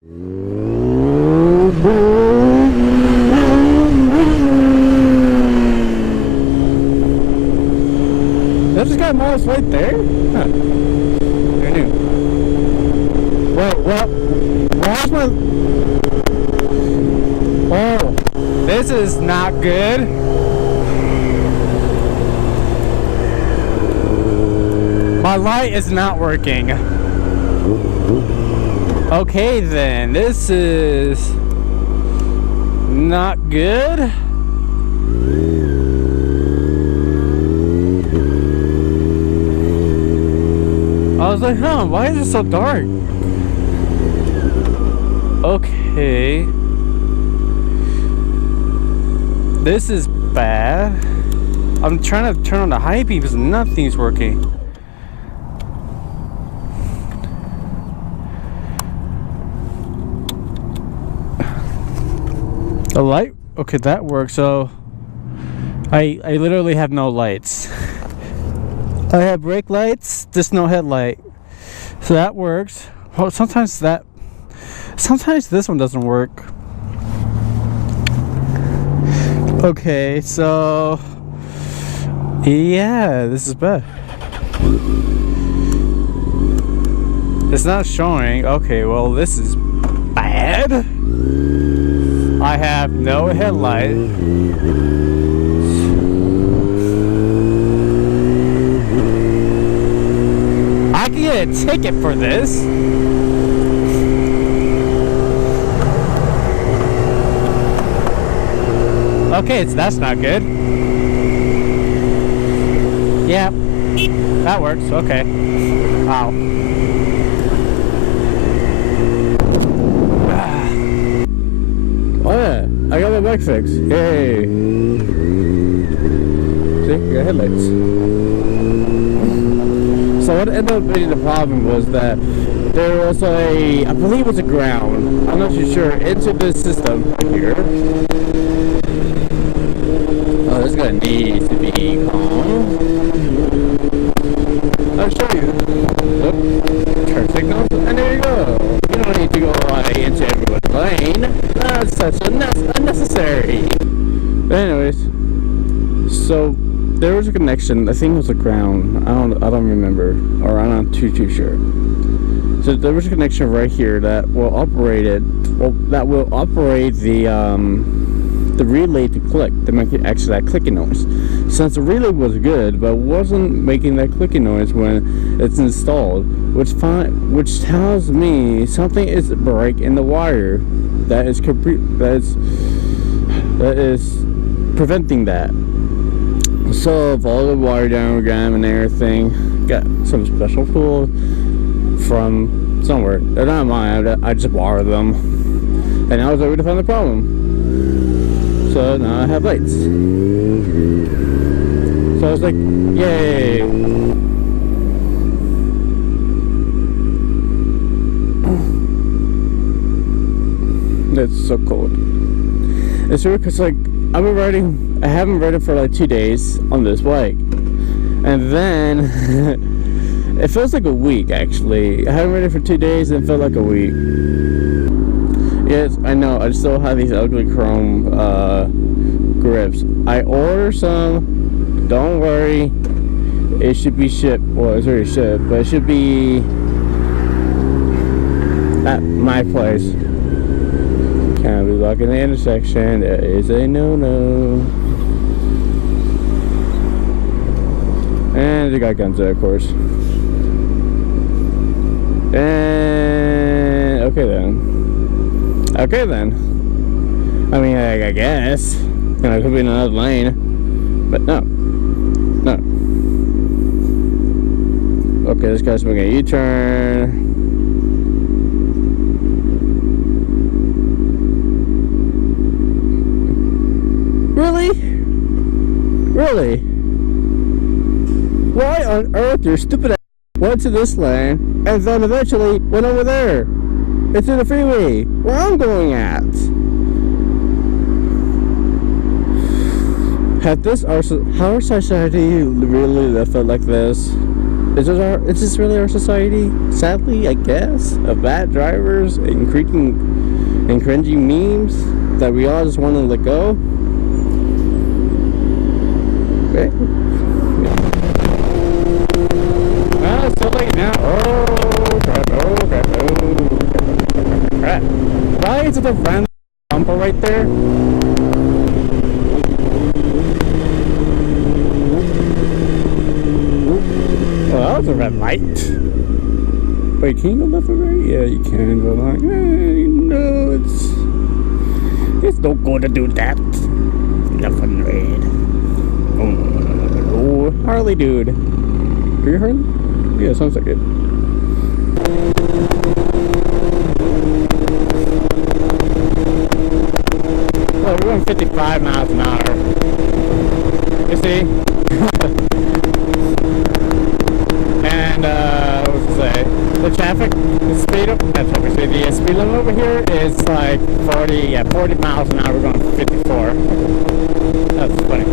There's this guy Mars right there? Huh. Who knew? Wait, what? Where's my... Oh, this is not good. My light is not working. Okay then, this is not good. I was like, huh, why is it so dark? Okay. This is bad. I'm trying to turn on the high beam because nothing's working. The light, okay, that works. So I literally have no lights. I have brake lights, just no headlight. So that works. Well, sometimes this one doesn't work. Okay, so yeah, this is bad. It's not showing. Okay, well, this is bad. I have no headlight. I can get a ticket for this. Okay, that's not good. Yeah, that works. Okay. Wow. Oh yeah, I got my bike fixed. Yay! See, I got headlights. So what ended up being the problem was that there was I believe it was a ground, I'm not too sure, into this system right here. Oh, this guy needs to be calm. I'll show you. Look, turn signals, and there you go. You don't need to go into everyone's lane. That's such unnecessary. But anyways, so there was a connection. I think it was a ground. I don't remember, or I'm not too sure. So there was a connection right here that will operate the relay to click, to make it actually that clicking noise. Since the relay was good, but wasn't making that clicking noise when it's installed, which tells me something is break in the wire that is preventing that. So of all the wire diagram and everything, got some special tool from somewhere. They're not mine. I just borrowed them, and I was able to find the problem. So now I have lights. So I was like, yay! That's so cold. It's weird because like I haven't ridden for like 2 days on this bike, and then it feels like a week actually. I haven't ridden for 2 days and it felt like a week. Yes, I know. I still have these ugly chrome grips. I ordered some. Don't worry. It should be shipped. Well, it's already shipped, but it should be at my place. Can't be blocking the intersection. There is a no-no. And they got guns there, of course. And okay then. Okay then. I mean, I guess. You know, it could be in another lane. But no. No. Okay, this guy's making a U-turn. Really? Really? Why on earth your stupid ass went to this lane and then eventually went over there? It's in the freeway where I'm going at. Had this our society really left it like this? Is this really our society? Sadly, I guess, of bad drivers and creaking and cringy memes that we all just want to let go. Okay. Well, it's too late now. Oh crap! Oh crap! Oh crap! Why is it a random bumper right there? Well, that was a red light. Wait, can you go left or right? Yeah, you can, but like, no, it's no good to do that. Nothing red. Oh, Harley dude. Are you Harley? Yeah, sounds like it. Oh, we're going 55 miles an hour. You see? And, what was I say? The traffic, the speed up, that's what we say, the speed limit over here is like 40 miles an hour, we're going 54. That's funny.